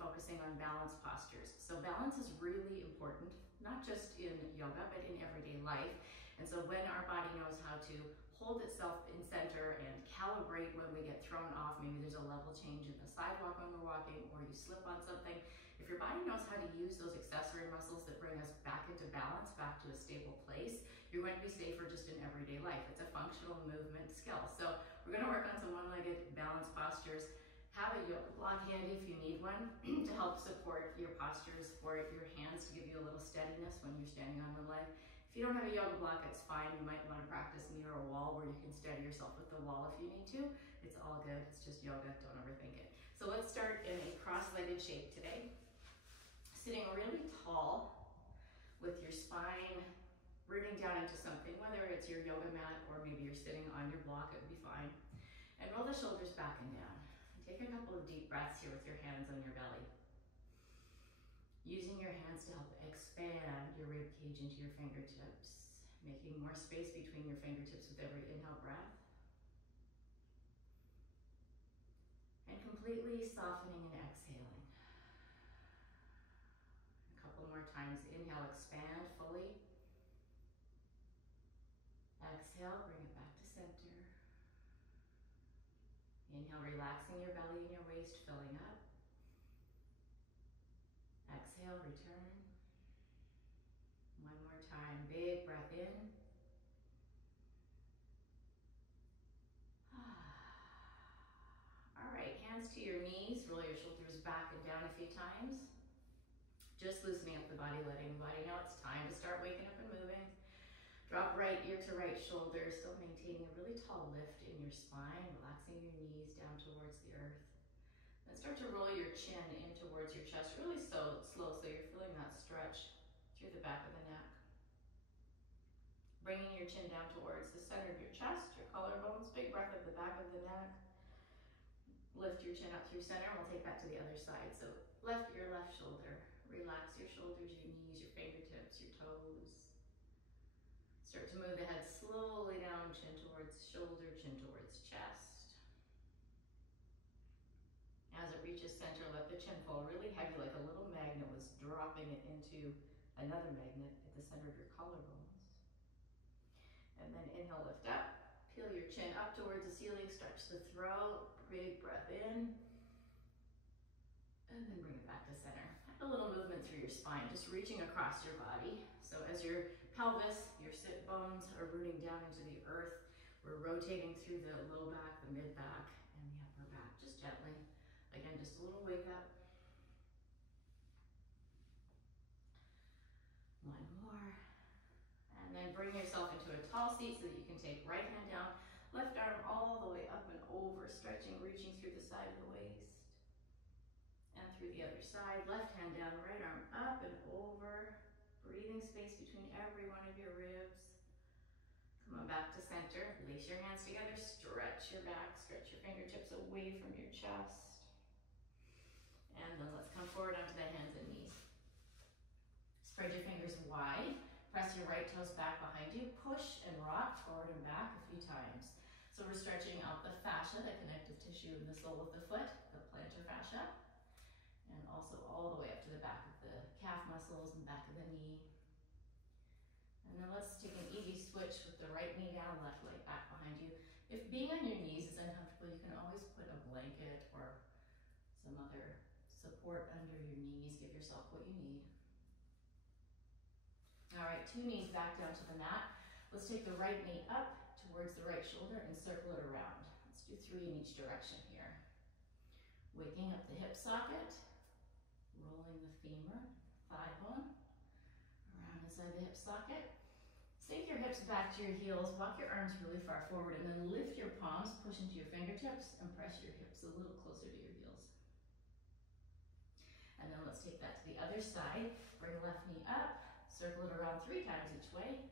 focusing on balance postures. So balance is really important, not just in yoga, but in everyday life. And so when our body knows how to hold itself in center and calibrate when we get thrown off, maybe there's a level change in the sidewalk when we're walking, or you slip on something. If your body knows how to use those accessory muscles that bring us back into balance, back to a stable place, you're going to be safer just in everyday life. It's a functional movement skill. So we're going to work on some one-legged balance postures. Have a yoga block handy if you need one to help support your postures, for your hands to give you a little steadiness when you're standing on one leg. If you don't have a yoga block, it's fine. You might want to practice near a wall where you can steady yourself with the wall if you need to. It's all good. It's just yoga. Don't overthink it. So let's start in a cross-legged shape today. Sitting really tall with your spine rooting down into something, whether it's your yoga mat or maybe you're sitting on your block, it would be fine. And roll the shoulders back and down. Take a couple of deep breaths here with your hands on your belly. Using your hands to help expand your rib cage into your fingertips, making more space between your fingertips with every inhale breath. And completely softening and exhaling. A couple more times. Inhale, expand fully. Exhale, bring it back to center. Inhale, relaxing your belly and your waist, filling up. Exhale, return. One more time, big breath in. All right, hands to your knees, roll your shoulders back and down a few times. Just loosening up the body, letting the body know it's time to start waking up and moving. Drop right ear to right shoulder, still maintaining a really tall lift in your spine, relaxing your knees down towards the earth. Then start to roll your chin in towards your chest, really slow, so you're feeling that stretch through the back of the neck. Bringing your chin down towards the center of your chest, your collarbones, big breath at the back of the neck. Lift your chin up through center, and we'll take that to the other side. So left ear, left shoulder. Relax your shoulders, your knees, your fingertips, your toes. Start to move the head slowly down, chin towards shoulder, chin towards chest. As it reaches center, let the chin fall really heavy, like a little magnet was dropping it into another magnet at the center of your collarbones. And then inhale, lift up. Peel your chin up towards the ceiling, stretch the throat, big breath in. And then bring it back to center. Have a little movement through your spine, just reaching across your body. So as your pelvis, your sit bones are rooting down into the earth, we're rotating through the low back, the mid back, and the upper back, just gently. Again, just a little wake up. One more. And then bring yourself into a tall seat so that you can take right hand down, left arm all the way up and over, stretching, reaching through the side of the waist. And through the other side, left hand down, right arm up and over, breathing space between every one of your ribs. Come on back to center, lace your hands together, stretch your back, stretch your fingertips away from your chest. And then let's come forward onto the hands and knees. Spread your fingers wide, press your right toes back behind you, push and rock forward and back a few times. So we're stretching out the fascia, the connective tissue in the sole of the foot, the plantar fascia. And also all the way up to the back of the calf muscles and back of the knee. And then let's take an easy switch with the right knee down, left leg back behind you. If being on your knees is uncomfortable, you can always put a blanket or some other support under your knees. Give yourself what you need. All right, 2 knees back down to the mat. Let's take the right knee up towards the right shoulder and circle it around. Let's do 3 in each direction here. Waking up the hip socket. Rolling the femur, thigh bone, around inside the hip socket. Sink your hips back to your heels, walk your arms really far forward, and then lift your palms, push into your fingertips, and press your hips a little closer to your heels. And then let's take that to the other side. Bring left knee up, circle it around 3 times each way.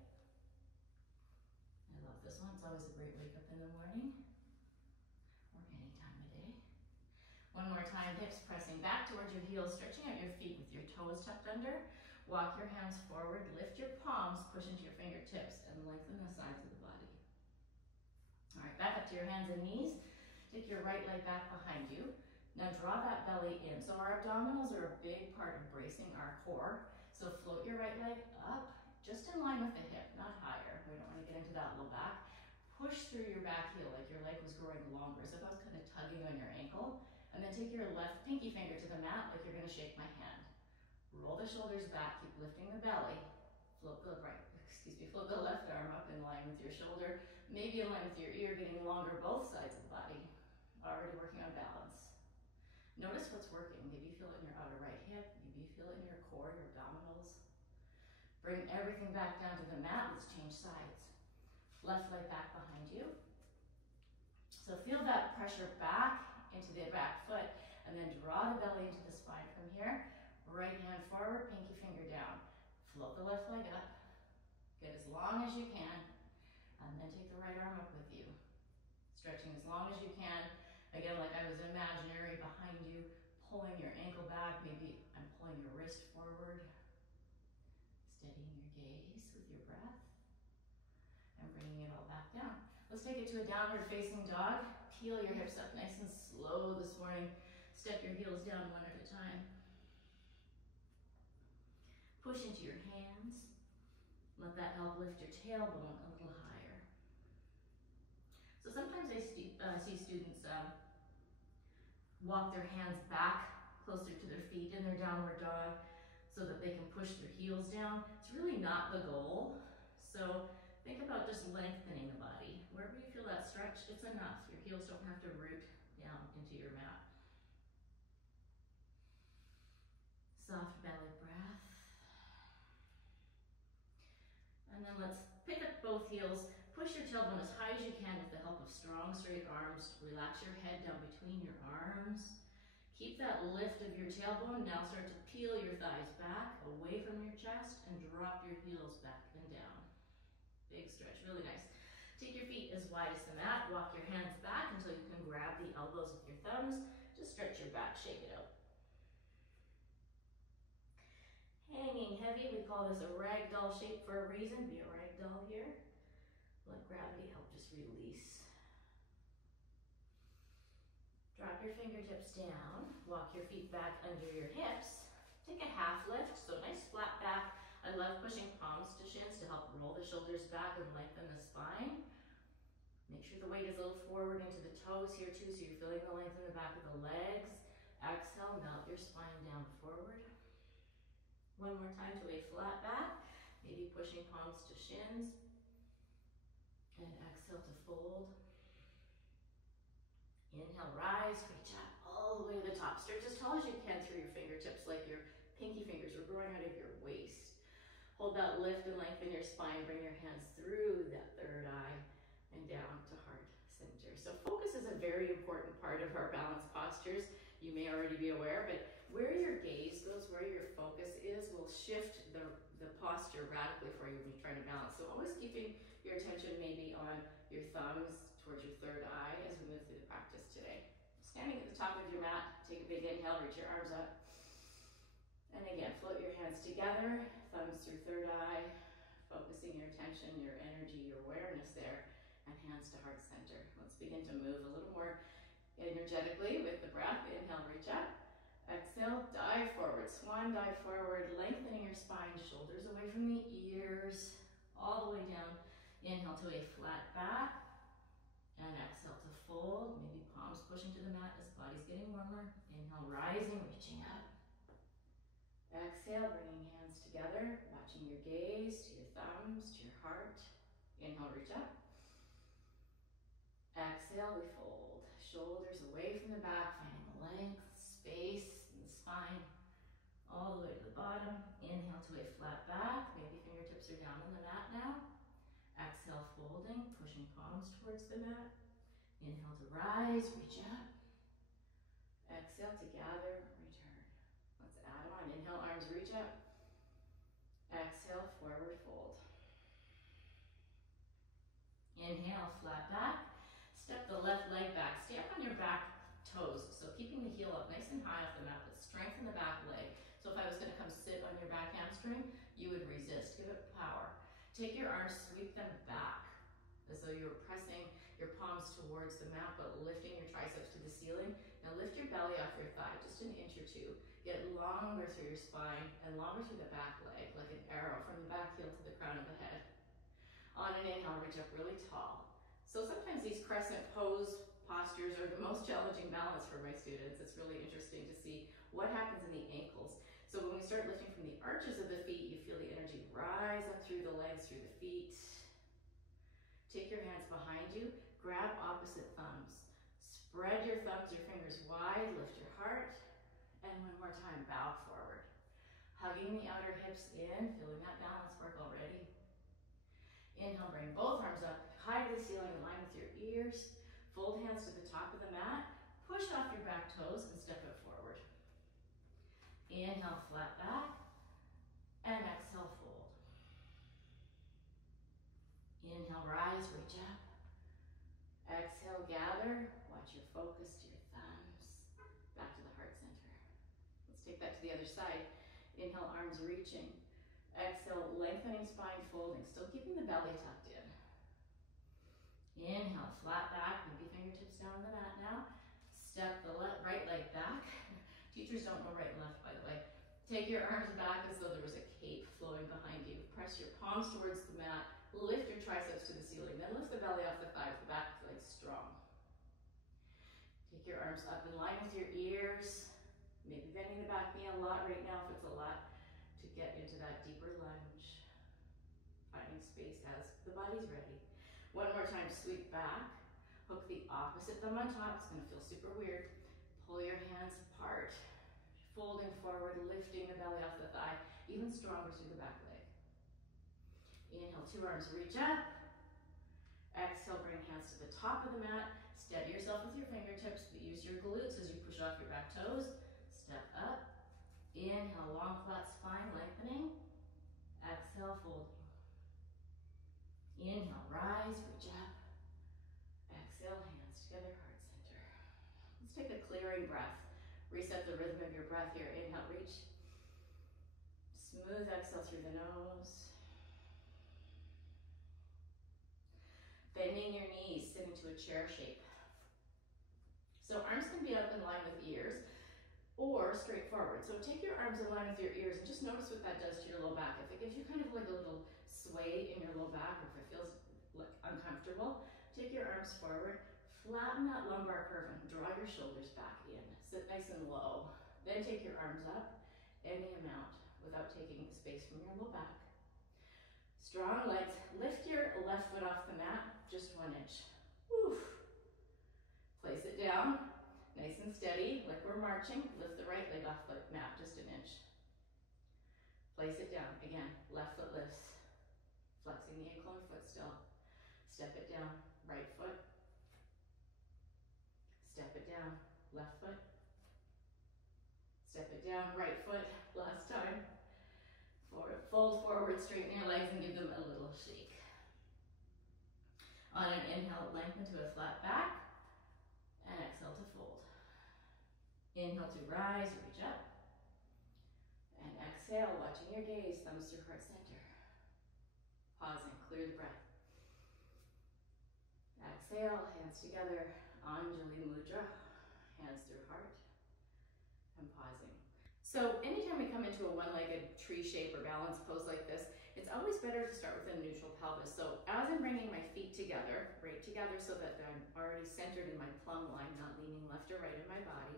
I love this one, it's always a great wake up in the morning, or any time of day. One more time, hips pressing back towards your heels, stretching out your feet with your toes tucked under. Walk your hands forward, lift your palms, push into your fingertips, and lengthen the sides of the body. All right, back up to your hands and knees. Take your right leg back behind you. Now draw that belly in. So our abdominals are a big part of bracing our core. So float your right leg up, just in line with the hip, not higher. We don't want to get into that low back. Push through your back heel like your leg was growing longer. So if I was kind of tugging on your ankle, and then take your left pinky finger to the mat like you're going to shake my hand. Roll the shoulders back, keep lifting the belly. Float the float the left arm up in line with your shoulder, maybe in line with your ear, getting longer both sides of the body. Already working on balance. Notice what's working. Maybe you feel it in your outer right hip, maybe you feel it in your core, your abdominals. Bring everything back down to the mat. Let's change sides. Left leg back behind you. So feel that pressure back into the back foot, and then draw the belly into the spine from here. Right hand forward, pinky finger down. Float the left leg up. Get as long as you can, and then take the right arm up with you. Stretching as long as you can. Again, like I was imaginary behind you, pulling your ankle back. Maybe I'm pulling your wrist forward. Steadying your gaze with your breath, and bringing it all back down. Let's take it to a downward facing dog. Peel your hips up nice and slow this morning. Step your heels down one at a time. Push into your hands. Let that help lift your tailbone a little higher. So sometimes I see students walk their hands back closer to their feet in their downward dog so that they can push their heels down. It's really not the goal. So think about just lengthening the body. Wherever you feel that stretch, it's enough. Your heels don't have to root down into your mat. Soft belly breath. And then let's pick up both heels. Push your tailbone as high as you can with the help of strong, straight arms. Relax your head down between your arms. Keep that lift of your tailbone. Now start to peel your thighs back, away from your chest, and drop your heels back and down. Big stretch, really nice. Take your feet as wide as the mat. Walk your hands back until you can grab the elbows with your thumbs. Just stretch your back, shake it out. Hanging heavy, we call this a ragdoll shape for a reason. Be a ragdoll here. Let gravity help just release. Drop your fingertips down. Walk your feet back under your hips. Take a half lift, so nice flat back. I love pushing palms to shins to help roll the shoulders back and lengthen the spine. Make sure the weight is a little forward into the toes here too, so you're feeling the length in the back of the legs. Exhale, melt your spine down forward. One more time to a flat back, maybe pushing palms to shins. And exhale to fold. Inhale, rise, reach up all the way to the top. Stretch as tall as you can through your fingertips, like your pinky fingers are growing out of your waist. Hold that lift and lengthen your spine. Bring your hands through that third eye and down to heart center. So focus is a very important part of our balance postures. You may already be aware, but where your gaze goes, where your focus is, will shift the posture radically for you when you're trying to balance. So always keeping your attention maybe on your thumbs towards your third eye as we move through the practice today. Standing at the top of your mat, take a big inhale, reach your arms up. And again, float your hands together, thumbs through third eye, focusing your attention, your energy, your awareness there, and hands to heart center. Let's begin to move a little more energetically with the breath. Inhale, reach up. Exhale, dive forward, swan dive forward, lengthening your spine, shoulders away from the ears, all the way down. Inhale to a flat back, and exhale to fold, maybe palms pushing to the mat as the body's getting warmer. Inhale, rising, reaching up. Exhale, bringing hands together, watching your gaze to your thumbs, to your heart. Inhale, reach up. Exhale, we fold. Shoulders away from the back, finding length, space in the spine, all the way to the bottom. Inhale to a flat back. Maybe fingertips are down on the mat now. Exhale, folding, pushing palms towards the mat. Inhale to rise, reach up. Exhale to gather, return. Let's add on. Inhale, arms reach up. Exhale, forward fold. Inhale, flat back. Step the left leg back. Stay up on your back toes. So keeping the heel up nice and high off the mat, but strengthen the back leg. So if I was going to come sit on your back hamstring, you would resist. Give it power. Take your arms, sweep them back as though you're pressing your palms towards the mat, but lifting your triceps to the ceiling. Now lift your belly off your thigh, just an inch or two. Get longer through your spine and longer through the back leg, like an arrow from the back heel to the crown of the head. On an inhale, reach up really tall. So sometimes these crescent pose postures are the most challenging balance for my students. It's really interesting to see what happens in the ankles. So when we start lifting from the arches of the feet, you feel the energy rise up through the legs, through the feet. Take your hands behind you, grab opposite thumbs. Spread your thumbs, your fingers wide, lift your heart, and one more time, bow forward. Hugging the outer hips in, feeling that balance work already. Inhale, bring both arms up, high to the ceiling, in line with your ears. Fold hands to the top of the mat, push off your back toes and step it forward. Inhale, flat back, and exhale, fold. Inhale, rise, reach up. Exhale, gather. Watch your focus to your thumbs. Back to the heart center. Let's take that to the other side. Inhale, arms reaching. Exhale, lengthening spine, folding. Still keeping the belly tucked in. Inhale, flat back. Maybe fingertips down on the mat now. Step the right leg back. Teachers don't go right and left, by the way. Take your arms back as though there was a cape flowing behind you. Press your palms towards the mat. Lift your triceps to the ceiling. Then lift the belly off the thigh with the back leg strong. Take your arms up in line with your ears. Maybe bending the back knee a lot right now if it's a lot to get into that deeper lunge. Finding space as the body's ready. One more time, sweep back. Hook the opposite thumb on top. It's going to feel super weird. Pull your hands apart. Folding forward, lifting the belly off the thigh. Even stronger through the back leg. Inhale, two arms reach up. Exhale, bring hands to the top of the mat. Steady yourself with your fingertips, but use your glutes as you push off your back toes. Step up. Inhale, long flat spine, lengthening. Exhale, folding. Inhale, rise, reach up. Exhale, hands together, heart center. Let's take a clearing breath. Reset the rhythm of your breath here. Inhale, reach. Smooth exhale through the nose. Bending your knees, sit into a chair shape. So arms can be up in line with ears or straight forward. So take your arms in line with your ears and just notice what that does to your low back. If it gives you kind of like a little sway in your low back, or if it feels like uncomfortable, take your arms forward, flatten that lumbar curve and draw your shoulders back in. Sit nice and low. Then take your arms up any amount without taking space from your low back. Strong legs. Lift your left foot off the mat, just 1 inch. Woof. Place it down, nice and steady, like we're marching. Lift the right leg off the mat, just 1 inch. Place it down. Again, left foot lifts. Flexing the ankle and foot still. Step it down, right foot. Step it down, left foot. Step it down, right foot. Last time. Forward, fold forward, straighten your legs and give them a little shake. On an inhale, lengthen to a flat back. And exhale to fold. Inhale to rise, reach up. And exhale, watching your gaze, thumbs through heart center. Pausing, clear the breath. Exhale, hands together, Anjali Mudra, hands through heart, and pausing. So anytime we come into a one-legged tree shape or balance pose like this, it's always better to start with a neutral pelvis. So as I'm bringing my feet together, right together so that I'm already centered in my plumb line, not leaning left or right in my body,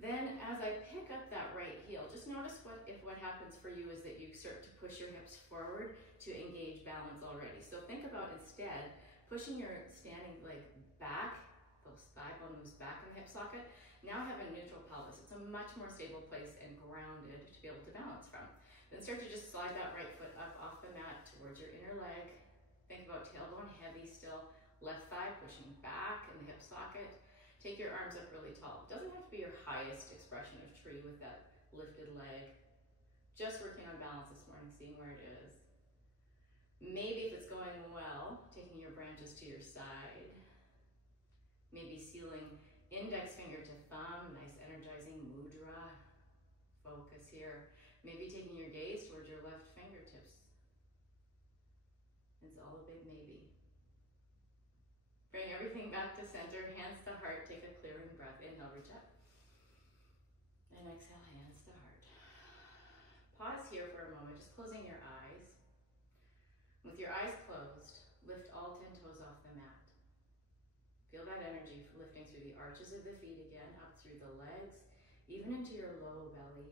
then as I pick up that right heel, just notice what happens for you is that you start to push your hips forward to engage balance already. So think about instead pushing your standing leg back, the thigh bone moves back in the hip socket. Now have a neutral pelvis. It's a much more stable place and grounded to be able to balance from. Then start to just slide that right foot up off the mat towards your inner leg. Think about tailbone heavy still. Left thigh pushing back in the hip socket. Take your arms up really tall. It doesn't have to be your highest expression of tree with that lifted leg. Just working on balance this morning, seeing where it is. Maybe if it's going well, taking your branches to your side. Maybe sealing index finger to thumb, nice energizing mudra. Focus here. Maybe taking your gaze towards your left fingertips. It's all a big maybe. Bring everything back to center, hands to heart, take a clearing breath. Inhale, reach up. hands to heart. Pause here for a moment, just closing your eyes. With your eyes closed, lift all 10 toes off the mat. Feel that energy lifting through the arches of the feet again, up through the legs, even into your low belly.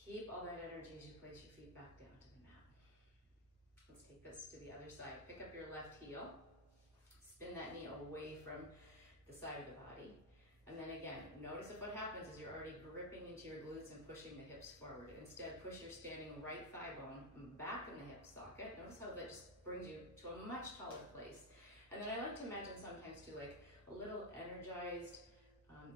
Keep all that energy as you place your feet back down to the mat. Let's take this to the other side. Pick up your left heel, spin that knee away from the side of the body. And then again, notice if what happens is you're already gripping into your glutes and pushing the hips forward. Instead, push your standing right thigh bone back in the hip socket. Notice how that just brings you to a much taller place. And then I like to imagine sometimes too, like a little energized,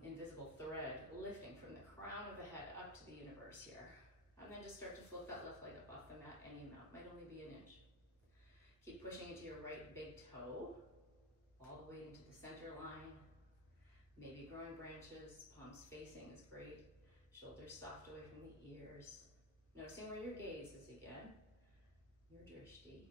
invisible thread lifting from the crown of the head up to the universe here. And then just start to float that left leg up off the mat any amount, might only be an inch. Keep pushing into your right big toe, all the way into the center line. Maybe growing branches, palms facing is great. Shoulders soft away from the ears. Noticing where your gaze is again, your drishti.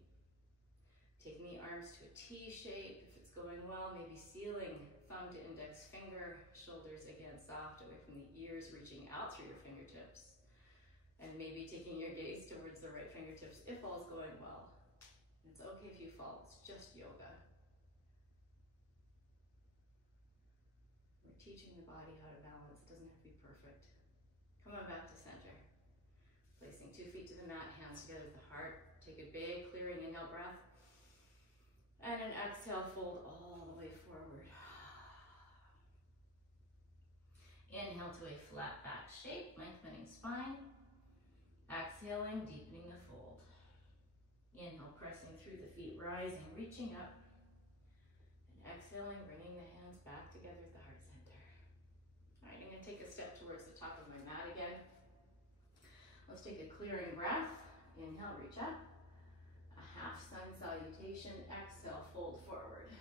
Taking the arms to a T shape. If it's going well, maybe sealing thumb to index finger. Shoulders again soft away from the ears, reaching out through your fingertips. And maybe taking your gaze towards the right fingertips if all's going well. It's okay if you fall, it's just yoga. We're teaching the body how to balance, it doesn't have to be perfect. Come on back to center. Placing 2 feet to the mat, hands together with the heart. Take a big clearing inhale breath. And an exhale, fold all the way forward. Inhale to a flat back shape, lengthening spine. Exhaling, deepening the fold. Inhale, pressing through the feet, rising, reaching up. And exhaling, bringing the hands back together at the heart center. All right, I'm gonna take a step towards the top of my mat again. Let's take a clearing breath. Inhale, reach up. A half sun salutation. Exhale, fold forward.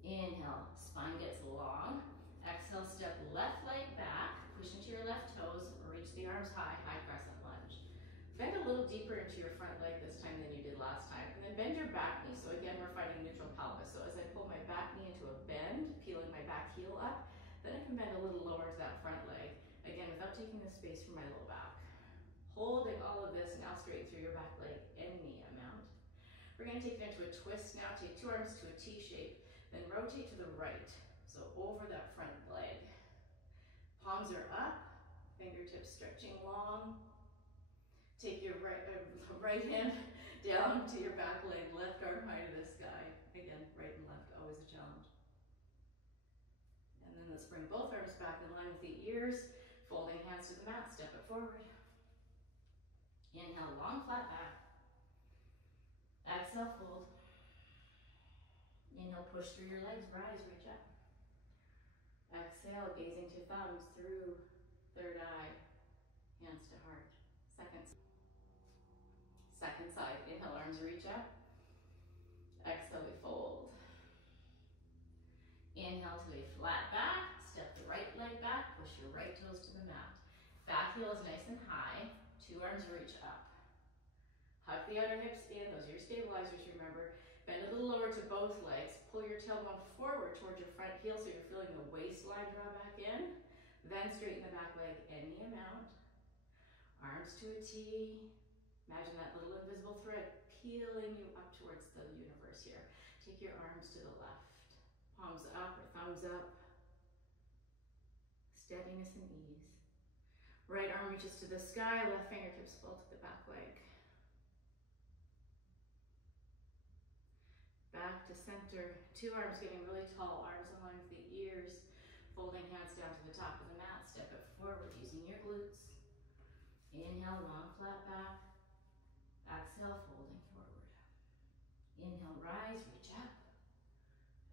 Inhale, spine gets long. Exhale, step left leg back. Push into your left toes. Reach the arms high, high crescent lunge. Bend a little deeper into your front leg this time than you did last time. And then bend your back knee. So again, we're finding neutral pelvis. So as I pull my back knee into a bend, peeling my back heel up, then I can bend a little lower to that front leg. Again, without taking the space from my low back. Holding all of this, now straight through your back leg, any amount. We're gonna take it into a twist now. Take 2 arms to a T shape, then rotate to the right. So over that front leg. Palms are up, fingertips stretching long. Take your right hand down to your back leg, left arm high to the sky. Again, right and left, always a challenge. And then let's bring both arms back in line with the ears, folding hands to the mat, step it forward. Inhale, long flat back. Exhale, fold. Inhale, push through your legs, rise, reach up. Exhale, gazing to thumbs through third eye, hands to heart. Second side, inhale, arms reach up. Exhale, we fold. Inhale to a flat back, step the right leg back, push your right toes to the mat. Back heel is nice and high, 2 arms reach up. Hug the outer hips in, those are your stabilizers, remember. Bend a little lower to both legs, pull your tailbone forward towards your front heel so you're feeling the waistline draw back in. Then straighten the back leg any amount. Arms to a T. Imagine that little invisible thread peeling you up towards the universe here. Take your arms to the left. Palms up or thumbs up. Steadiness and ease. Right arm reaches to the sky, left fingertips fall to the back leg. Back to center. 2 arms getting really tall, arms in line with the ears. Folding hands down to the top of the mat. Step it forward using your glutes. Inhale, long flat back. Exhale, folding forward. Inhale, rise, reach up.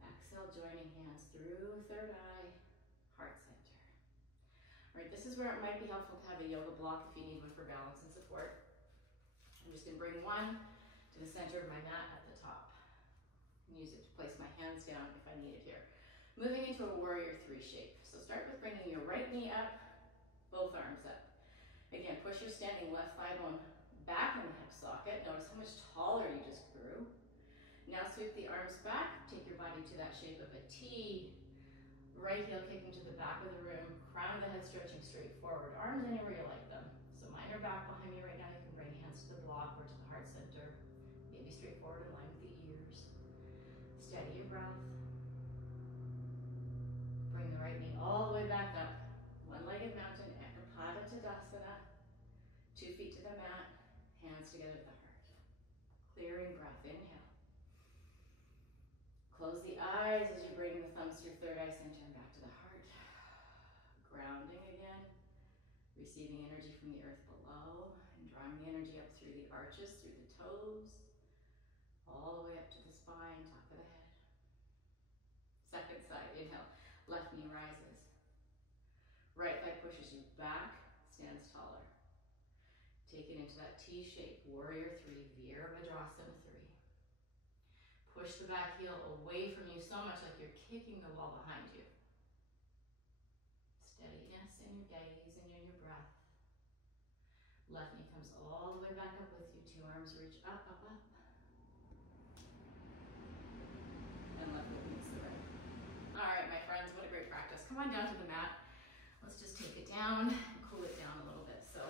Exhale, joining hands through third eye, heart center. All right, this is where it might be helpful to have a yoga block if you need one for balance and support. I'm just gonna bring one to the center of my mat at the top. And use it to place my hands down if I need it here. Moving into a warrior 3 shape. So start with bringing your right knee up, both arms up. Again, push your standing left thigh bone back in the hip socket. Notice how much taller you just grew. Now sweep the arms back, take your body to that shape of a T. Right heel kicking to the back of the room, crown of the head stretching straightforward. Arms anywhere you like them. So mine are back behind me right now. You can bring hands to the block or to the heart center. Maybe straightforward in line with the ears. Steady your breath. Bring the right knee all the way back up. One-legged mountain, Ekapada Tadasana. 2 feet to the mat, hands together at the heart. Clearing breath, inhale. Close the eyes as you bring the thumbs to your third eye center and back to the heart. Grounding again, receiving energy from the earth below and drawing the energy up through the arches, through the toes, all the way up to the spine, top of the head. Second side, inhale, left knee rises. Right thigh pushes you back, stands taller. Take it into that T shape, warrior 3, Virabhadrasana 3. Push the back heel away from you so much like you're kicking the wall behind you. Steadiness in your gaze and in your breath. Left knee comes all the way back up with you. 2 arms reach up, up, up. And left knee meets the right. All right, my friends, what a great practice. Come on down to the mat. Let's just take it down and cool it down a little bit. So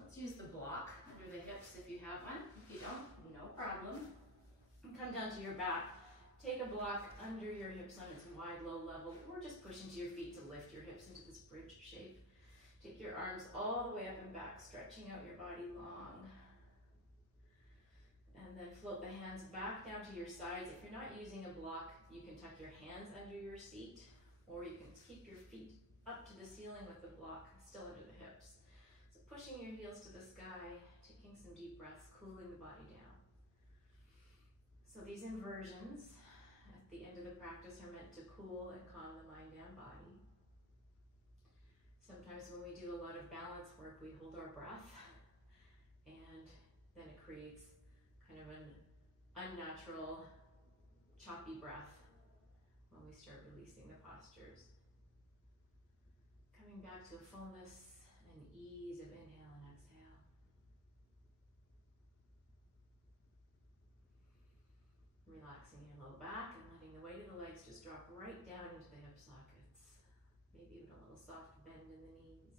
let's use the block under the hips if you have one. If you don't, no problem. Come down to your back. Take a block under your hips on its wide, low level, or just push into your feet to lift your hips into this bridge shape. Take your arms all the way up and back, stretching out your body long. And then float the hands back down to your sides. If you're not using a block, you can tuck your hands under your seat, or you can keep your feet up to the ceiling with the block still under the hips. So pushing your heels to the sky, taking some deep breaths, cooling the body down. So these inversions at the end of the practice are meant to cool and calm the mind and body. Sometimes when we do a lot of balance work, we hold our breath, and then it creates kind of an unnatural, choppy breath when we start releasing the postures. Coming back to a fullness and ease of inhale and exhale. Relaxing your low back and letting the weight of the legs just drop right down into the hip sockets. Maybe even a little soft bend in the knees.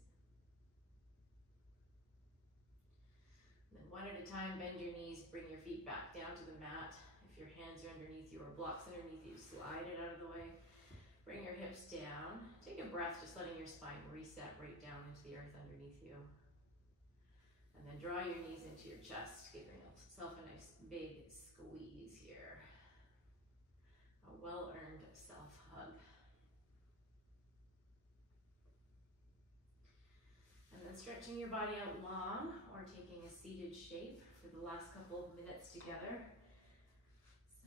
And then one at a time, bend your knees, bring your feet back down to the mat. If your hands are underneath you or blocks underneath you, slide it out of the way. Bring your hips down. Take a breath, just letting your spine reset right down into the earth underneath you. And then draw your knees into your chest. Give yourself a nice big squeeze here. A well-earned self-hug. And then stretching your body out long, or taking a seated shape for the last couple of minutes together.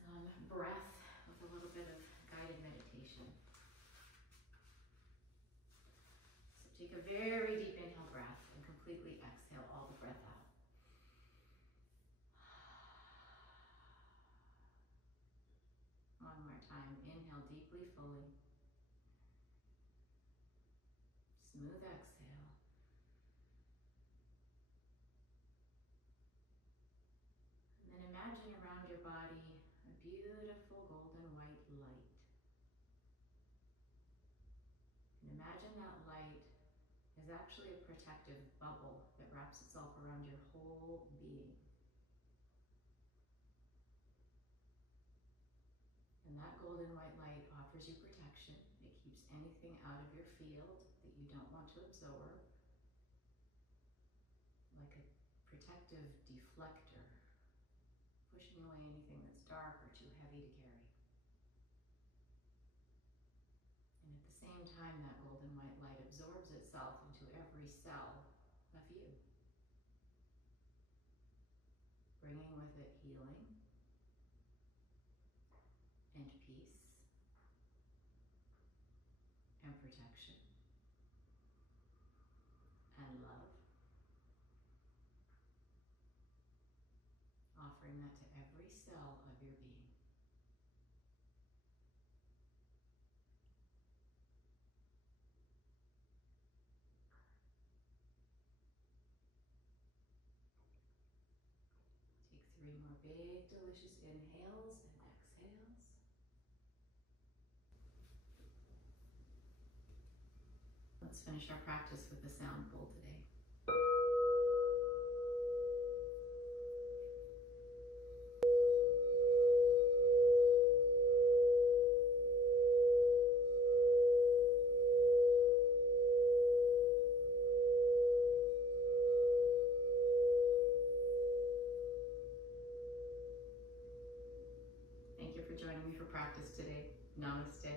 Some breath with a little bit of guided meditation. So take a very deep inhale breath and completely exhale all the breath out. One more time, inhale deeply, fully. Smooth exhale. And then imagine around your body a beautiful golden white light. And imagine that light is actually a protective bubble that wraps itself around your whole being. And that golden white light offers you protection. It keeps anything out of your field that you don't want to absorb, like a protective deflector, pushing away anything that's dark or too heavy to carry. And at the same time, that golden white light absorbs itself into every cell of you, bringing with it healing and peace and protection and love, offering that to every cell of your being. Take 3 more big, delicious inhales and exhales. Let's finish our practice with the sound bowl today. Thank you for joining me for practice today. Namaste.